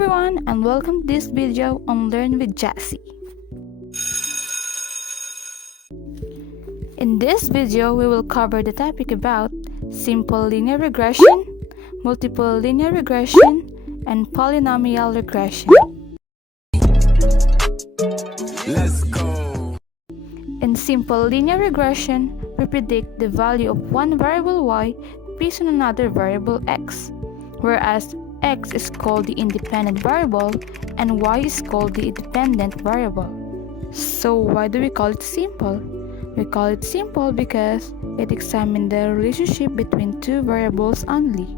everyone, and welcome to this video on Learn with JASSY. In this video, we will cover the topic about simple linear regression, multiple linear regression, and polynomial regression. Let's go! In simple linear regression, we predict the value of one variable y based on another variable x, whereas x is called the independent variable and y is called the dependent variable. So why do we call it simple? We call it simple because it examines the relationship between two variables only.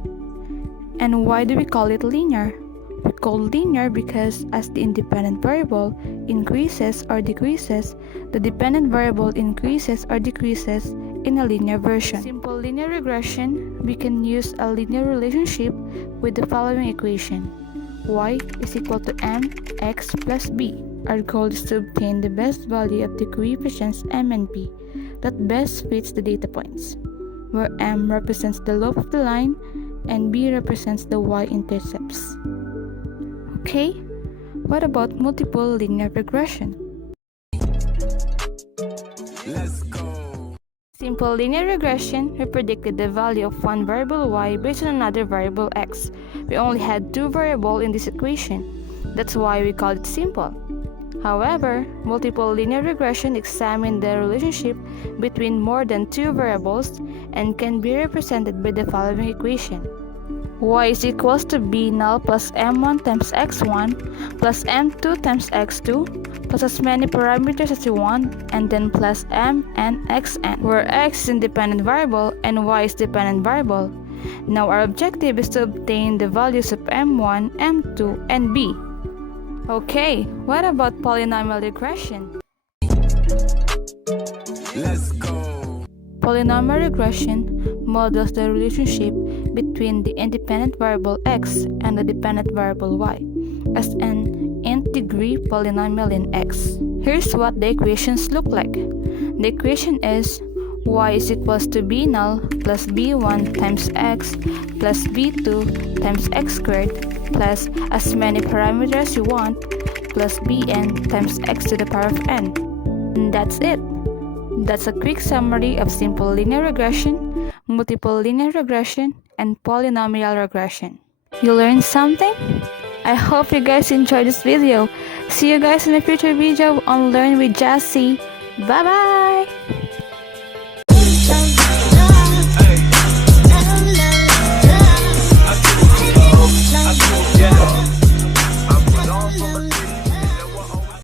And why do we call it linear? We call linear because as the independent variable increases or decreases, the dependent variable increases or decreases in a linear version. Simple linear regression, we can use a linear relationship with the following equation. Y is equal to mx plus b. Our goal is to obtain the best value of the coefficients m and p that best fits the data points, where m represents the slope of the line and b represents the y-intercepts. Okay, what about multiple linear regression? Let's go! Simple linear regression, we predicted the value of one variable y based on another variable x. We only had two variables in this equation. That's why we call it simple. However, multiple linear regression examines the relationship between more than two variables and can be represented by the following equation. Y is equals to b null plus m1 times x1 plus m2 times x2 plus as many parameters as you want, and then plus m and xn, where x is independent variable and y is dependent variable. Now our objective is to obtain the values of m1, m2, and b. Okay, what about polynomial regression? Let's go! Polynomial regression models the relationship between the independent variable x and the dependent variable y as an nth degree polynomial in x. Here's what the equations look like. The equation is y is equals to b null plus b1 times x plus b2 times x squared plus as many parameters you want plus bn times x to the power of n. And that's it. That's a quick summary of simple linear regression, multiple linear regression, and polynomial regression. You learned something? I hope you guys enjoyed this video. See you guys in a future video on Learn with JASSY. Bye bye!